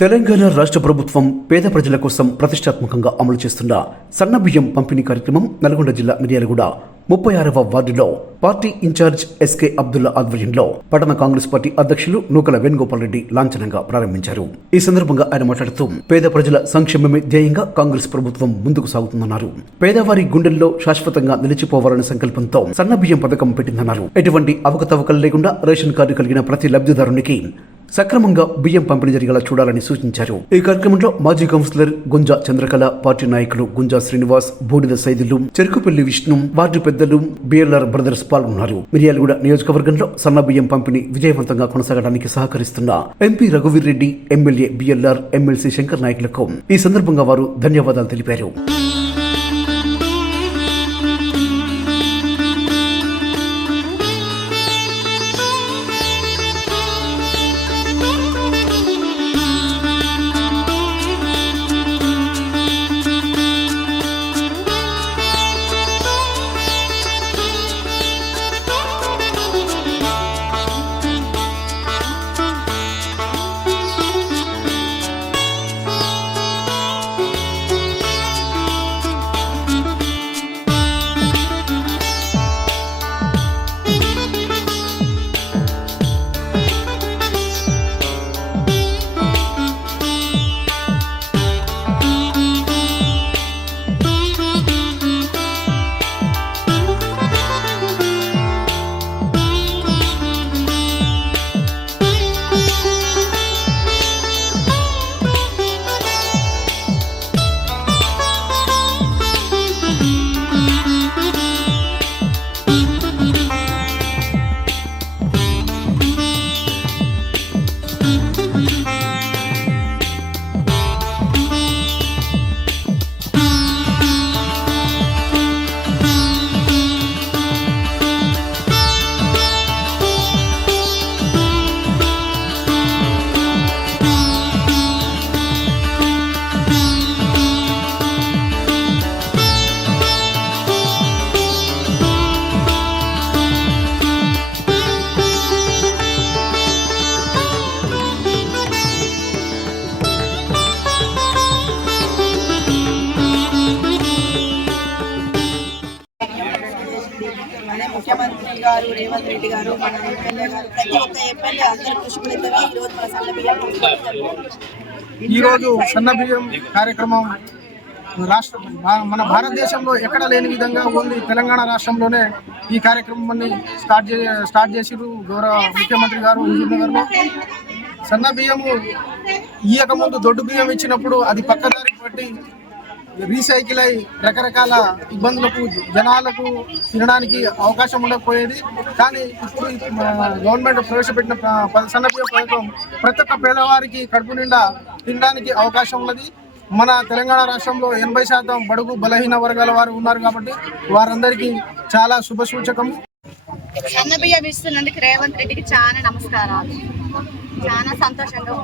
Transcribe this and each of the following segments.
తెలంగాణ రాష్ట్ర ప్రభుత్వం పేద ప్రజల కోసం ప్రతిష్టాత్మకంగా అమలు చేస్తున్న సన్న బియ్యం పంపిణీ కార్యక్రమం నల్గొండ జిల్లా మిర్యాలగూడ ముప్పై ఆరవ వార్డులో పార్టీ ఇన్ఛార్జ్ ఎస్కే అబ్దుల్లా ఆధ్వర్యంలో పట్టణ కాంగ్రెస్ పార్టీ అధ్యక్షులు నూకల వేణుగోపాల్ రెడ్డి లాంఛనంగా ప్రారంభించారు. ఈ సందర్భంగా ఆయన మాట్లాడుతూ పేద ప్రజల సంక్షేమమే ధ్యేయంగా కాంగ్రెస్ ప్రభుత్వం ముందుకు సాగుతుందన్నారు. పేదవారి గుండెల్లో శాశ్వతంగా నిలిచిపోవాలనే సంకల్పంతో సన్న బియ్యం పథకం పెట్టిందన్నారు. ఎటువంటి అవకతవకలు లేకుండా రేషన్ కార్డు కలిగిన ప్రతి లబ్ధిదారునికి సక్రమంగా బియ్యం పంపిణీ జరిగేలా చూడాలని సూచించారు. ఈ కార్యక్రమంలో మాజీ కౌన్సిలర్ గుంజా చంద్రకళ పార్టీ నాయకులు గుంజా శ్రీనివాస్ బూడిద సైదులు చెరుకుపల్లి విష్ణు వార్డు పెద్దలు బిఎల్ఆర్ బ్రదర్స్ పాల్గొన్నారు. మిర్యాలగూడ నియోజకవర్గంలో సన్న బియ్యం పంపిణీ విజయవంతంగా కొనసాగడానికి సహకరిస్తున్న MP రఘువీర్ Reddy MLA BLR MLC Shankar నాయకులకు ఈ సందర్భంగా వారు ధన్యవాదాలు తెలిపారు. రెడ్డి గారు మన ఎమ్మెల్యే గారు ప్రతి ఒక్క ఎమ్మెల్యే కృషి ఫలితమే ఈ రోజు మన సన్న బియ్యం ఈరోజు సన్న బియ్యం కార్యక్రమం రాష్ట్ర మన భారతదేశంలో ఎక్కడ లేని విధంగా ఓన్లీ తెలంగాణ రాష్ట్రంలోనే ఈ కార్యక్రమాన్ని స్టార్ట్ చే స్టార్ట్ చేసిరు గౌరవ ముఖ్యమంత్రి గారు సన్న బియ్యము ఇయ్యక ముందు దొడ్డు బియ్యం ఇచ్చినప్పుడు అది పక్కదారి పట్టి రీసైకిల్ అయి రకరకాల ఇబ్బందులకు జనాలకు తినడానికి అవకాశం ఉండకపోయేది. కానీ ఇప్పుడు గవర్నమెంట్ ప్రవేశపెట్టిన ప్ర- ప్రభుత్వం పథకం ప్రతి ఒక్క పేదవారికి కడుపు నిండా తినడానికి అవకాశం ఉన్నది. మన తెలంగాణ రాష్ట్రంలో ఎనభై శాతం బడుగు బలహీన వర్గాల వారు ఉన్నారు కాబట్టి వారందరికీ చాలా శుభ సూచకం సన్న ఇస్తున్నందుకు రేవంత్ రెడ్డికి చాలా నమస్కారాలు. చాలా సంతోషంగా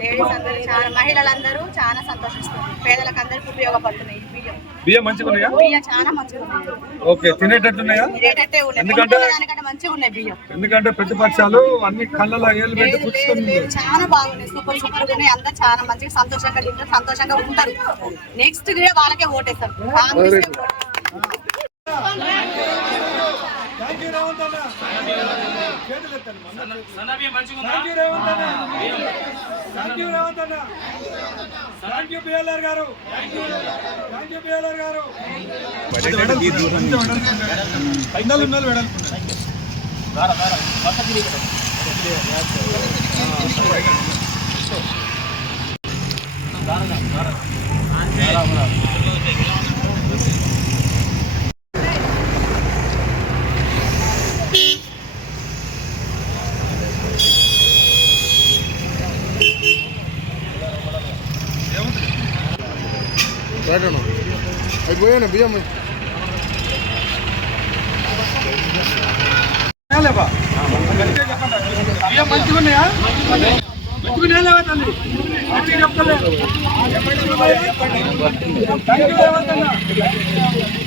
లేడీస్ అందరూ చాలా మహిళలందరూ చాలా సంతోషిస్తున్నారు. పేదలకు అందరికీ ఉపయోగపడుతున్నాయి బియ్యం. బియ్యం మంచిగా ఉన్నాయా బియ్యం చాలా మంచిగా ఉన్నాయి ఓకే తినేటట్టే ఉన్నాయి. ఎందుకంటే- కొనుక్కున్న దానికంటే మంచిగా ఉన్నాయి బియ్యం. ఎందుకంటే ప్రతిపక్షాలు అన్ని కళ్ళలో ఏళ్ళు పెట్టి. చాలా బాగున్నాయి. సూపర్ సూపర్ ఉన్నాయి. అందరు చాలా మంచిగా సంతోషంగా తింటారు సంతోషంగా ఉంటారు. నెక్స్ట్ డే వాళ్ళకే ఓటేస్తారు. కాంగ్రెస్ కే ఓటేస్తారు. ఫైనల్ ఉన్నది వెడల్పు అయిపోయాను బియ్యం లేవా? గట్టిగా చెప్పండి. బియ్యం మంచిగా ఉన్నాయా మంచిగా ఉన్నాయా లేవా తల్లి గట్టిగా చెప్పలే థ్యాంక్ యూ రేవంత్ అన్న.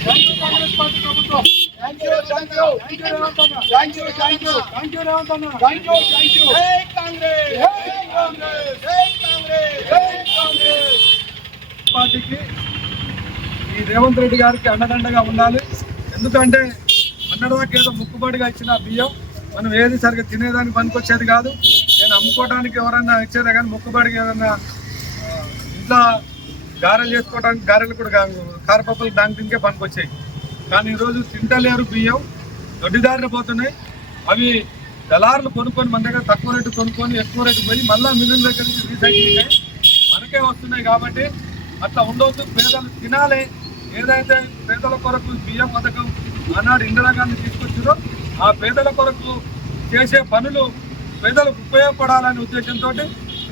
థ్యాంక్ యూ కాంగ్రెస్ పార్టీ ప్రభుత్వం. Thank you, thank you. Thank you Revanth అన్న. Thank you, thank you. Thank you Revanth అన్న. Thank you, thank you. జై కాంగ్రెస్. జై కాంగ్రెస్ జై కాంగ్రెస్ జై కాంగ్రెస్ పార్టీకి ఈ రేవంత్ రెడ్డి గారికి అండదండగా ఉండాలి. ఎందుకంటే అన్నదాకా ఏదో ముక్కుబడిగా ఇచ్చిన బియ్యం మనం ఏది సరిగ్గా తినేదానికి పనికొచ్చేది కాదు. నేను అమ్ముకోవడానికి ఎవరన్నా ఇచ్చేదే కానీ ముక్కుబడికి ఏదన్నా ఇంట్లో గారెలు చేసుకోవడానికి గారెలు కూడా కారపప్పులు దాని తింటే పనికొచ్చాయి. కానీ ఈరోజు తింటలేరు బియ్యం. దొడ్డిదారిన పోతున్నాయి. అవి దళారులు కొనుక్కొని మన దగ్గర తక్కువ రేటు కొనుక్కొని ఎక్కువ రేటు పోయి మళ్ళీ మిల్లుల దగ్గర నుంచి రీసైక్లింగ్ మనకే వస్తున్నాయి కాబట్టి అట్లా ఉండవచ్చు పేదలు తినాలి. ఏదైతే పేదల కొరకు బియ్యం పథకం ఆనాడు ఇందిరాగాంధీ తీసుకొచ్చారో ఆ పేదల కొరకు చేసే పనులు పేదలకు ఉపయోగపడాలనే ఉద్దేశంతో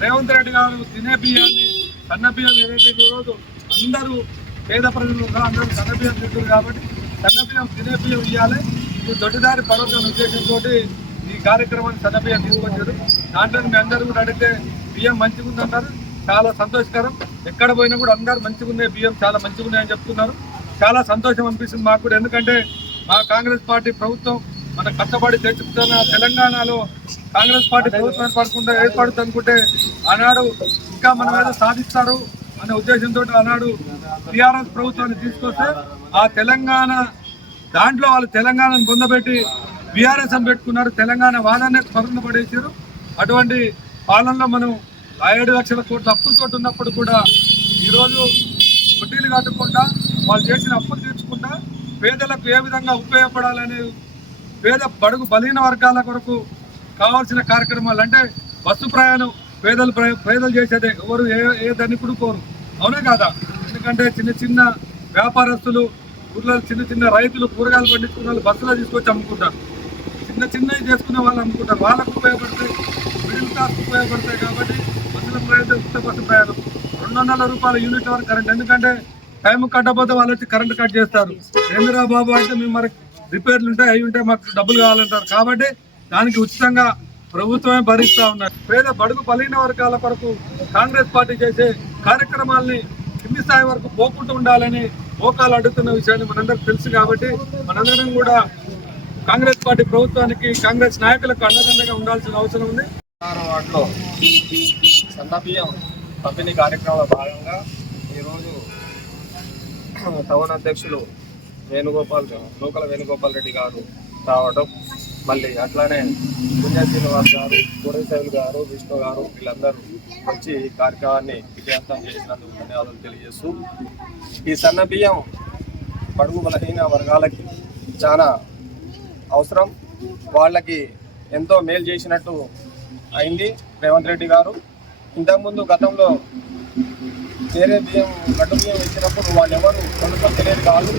రేవంత్ రెడ్డి గారు తినే బియ్యాన్ని సన్న బియ్యం ఏదైతే ఈరోజు అందరూ పేద ప్రజలు అందరూ సన్న బియ్యం తింటారు కాబట్టి సన్న బియ్యం తినే బియ్యం ఇవ్వాలి. ఇది దొడ్డిదారి పడవద్దనే ఉద్దేశంతో ఈ కార్యక్రమాన్ని సన్న బియ్యం తీసుకొచ్చారు. దాంట్లో మీ అందరూ కూడా అడిగితే బియ్యం మంచిగా ఉందన్నారు చాలా సంతోషకరం. ఎక్కడ పోయినా కూడా అందరు మంచిగా ఉన్నాయి బియ్యం చాలా మంచిగా ఉన్నాయని చెప్తున్నారు. చాలా సంతోషం అనిపిస్తుంది మాకు కూడా. ఎందుకంటే మా కాంగ్రెస్ పార్టీ ప్రభుత్వం మన కష్టపడి తెచ్చుకున్న తెలంగాణలో కాంగ్రెస్ పార్టీ ప్రభుత్వం ఏర్పడుకుంటే ఏర్పడుతుంది అనుకుంటే ఆనాడు ఇంకా మనం ఏదో సాధిస్తారు అనే ఉద్దేశంతో ఆనాడు టీఆర్ఎస్ ప్రభుత్వాన్ని తీసుకొస్తే ఆ తెలంగాణ దాంట్లో వాళ్ళు తెలంగాణను పొందబెట్టి బీఆర్ఎస్ అని పెట్టుకున్నారు. తెలంగాణ వాదాన్ని పరుగున పడేసారు అటువంటి పాలనలో మనం ఆ ఏడు లక్షల కోట్ల చోటు ఉన్నప్పుడు కూడా ఈరోజు వడ్డీలు కట్టకుండా వాళ్ళు చేసిన అప్పులు తీర్చుకుంటా పేదలకు ఏ విధంగా ఉపయోగపడాలనే పేద బడుగు బలహీన వర్గాల కొరకు కావాల్సిన కార్యక్రమాలు అంటే బస్సు ప్రయాణం పేదలు పేదలు చేసేదే. ఎవరు ఏ ఏ ధనికుడు కోరు. అవునే కాదా? ఎందుకంటే చిన్న చిన్న వ్యాపారస్తులు ఊర్లో చిన్న చిన్న రైతులు కూరగాయలు పండించుకున్న వాళ్ళు బస్సులో తీసుకొచ్చి అమ్ముకుంటారు. చిన్న చిన్నవి చేసుకునే వాళ్ళు అమ్ముకుంటారు. వాళ్ళకు ఉపయోగపడతాయి మిడిల్ క్లాస్ ఉపయోగపడతాయి కాబట్టి బస్సుల ప్రయాణం రెండు వందల రూపాయల యూనిట్ వరకు కరెంట్ ఎందుకంటే టైం కట్టకపోతే వాళ్ళు వచ్చి కరెంట్ కట్ చేస్తారు. ఏందిరా బాబు అంటే మేము మరి రిపేర్లు ఉంటాయి అవి ఉంటాయి మాకు డబ్బులు కావాలంటారు. కాబట్టి దానికి ఉచితంగా ప్రభుత్వమే భరిస్తా ఉన్నారు పేద బడుగు బలహీన వర్గాల కొరకు కాంగ్రెస్ పార్టీ చేసే కార్యక్రమాల్ని కింది స్థాయి వరకు పోకుండా ఉండాలని మోకాలు అడుగుతున్న విషయాన్ని మనందరికి తెలుసు కాబట్టి మనందరం కూడా కాంగ్రెస్ పార్టీ ప్రభుత్వానికి కాంగ్రెస్ నాయకులకు అండదండగా ఉండాల్సిన అవసరం ఉంది. వార్డులో సన్న బియ్యం పంపిణీ కార్యక్రమంలో భాగంగా ఈరోజు టౌన్ అధ్యక్షులు వేణుగోపాల్ లోకల వేణుగోపాల్ రెడ్డి గారు రావడం మళ్ళీ అట్లానే పుణ్య శ్రీనివాస్ గారు గురేశైలు గారు విష్ణు గారు వీళ్ళందరూ వచ్చి ఈ కార్యక్రమాన్ని విజయవంతం చేసినందుకు ధన్యవాదాలు తెలియజేస్తూ ఈ సన్న బియ్యం పడుగు బలహీన వర్గాలకి చాలా అవసరం. వాళ్ళకి ఎంతో మేలు చేసినట్టు అయింది రేవంత్ రెడ్డి గారు. ఇంతకుముందు గతంలో వేరే బియ్యం గడ్డు బియ్యం ఇచ్చినప్పుడు వాళ్ళు ఎవరు కొనుక్కొని తెలియదు కాదు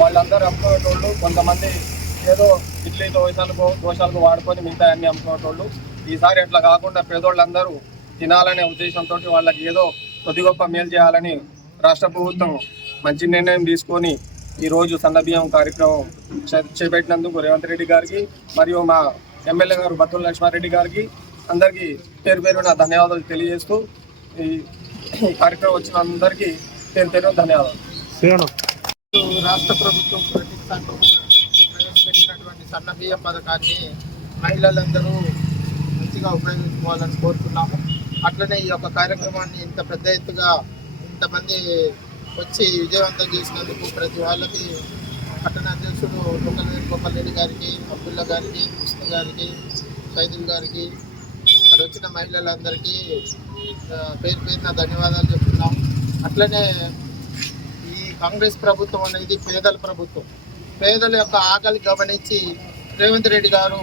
వాళ్ళందరూ అమ్ముకునేటోళ్ళు కొంతమంది ఏదో ఇడ్లీ దోశలకు దోశలకు వాడుకొని మిగతా అన్ని అమ్ముకునేటోళ్ళు. ఈసారి అట్లా కాకుండా పేదోళ్ళందరూ తినాలనే ఉద్దేశంతో వాళ్ళకి ఏదో కొద్ది గొప్ప మేలు చేయాలని రాష్ట్ర ప్రభుత్వం మంచి నిర్ణయం తీసుకొని ఈరోజు సన్న బియ్యం కార్యక్రమం చేపట్టినందుకు రేవంత్ రెడ్డి గారికి మరియు మా ఎమ్మెల్యే గారు బత్తుల లక్ష్మారెడ్డి గారికి అందరికీ పేరు పేరున ధన్యవాదాలు తెలియజేస్తూ ఈ కార్యక్రమం వచ్చిన అందరికీ పేరు పేరు ధన్యవాదాలు. రాష్ట్ర ప్రభుత్వం ప్రవేశపెట్టినటువంటి సన్న బియ్యం పథకాన్ని మహిళలందరూ మంచిగా ఉపయోగించుకోవాలని కోరుతున్నాము. అట్లనే ఈ యొక్క కార్యక్రమాన్ని ఇంత పెద్ద ఎత్తుగా ఇంతమంది వచ్చి విజయవంతం చేసినందుకు ప్రతి వాళ్ళకి పట్టణ అధ్యక్షుడు లోకల్ గోపాల్ రెడ్డి గారికి అబ్దుల్లా గారికి విష్ణు గారికి సైదుల్ గారికి ఇక్కడ వచ్చిన మహిళలందరికీ పేరు పేరున ధన్యవాదాలు చెప్తున్నాం. అట్లనే ఈ కాంగ్రెస్ ప్రభుత్వం అనేది పేదల ప్రభుత్వం. పేదల యొక్క ఆకలి గమనించి రేవంత్ రెడ్డి గారు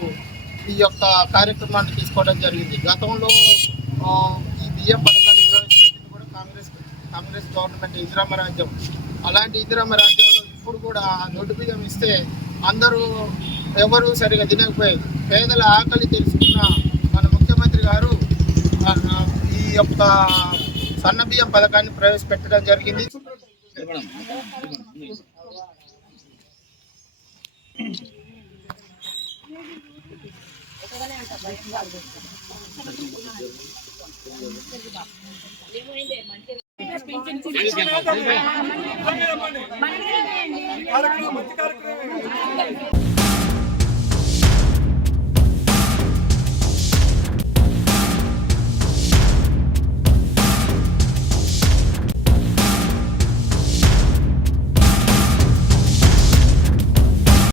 ఈ యొక్క కార్యక్రమాన్ని తీసుకోవడం జరిగింది. గతంలో ఈ బియ్యం పథకాన్ని ప్రవేశపెట్టింది కూడా కాంగ్రెస్ కాంగ్రెస్ గవర్నమెంట్ ఇందిరమ్మ రాజ్యం. అలాంటి ఇందిరమ్మ రాజ్యంలో ఇప్పుడు కూడా దొడ్డు బియ్యం ఇస్తే అందరూ ఎవరు సరిగా తినకపోయేది. పేదల ఆకలి తెలుసుకున్న గారు ఈ యొక్క సన్న బియ్యం పథకాన్ని ప్రవేశపెట్టడం జరిగింది. మంచి కార్యక్రమం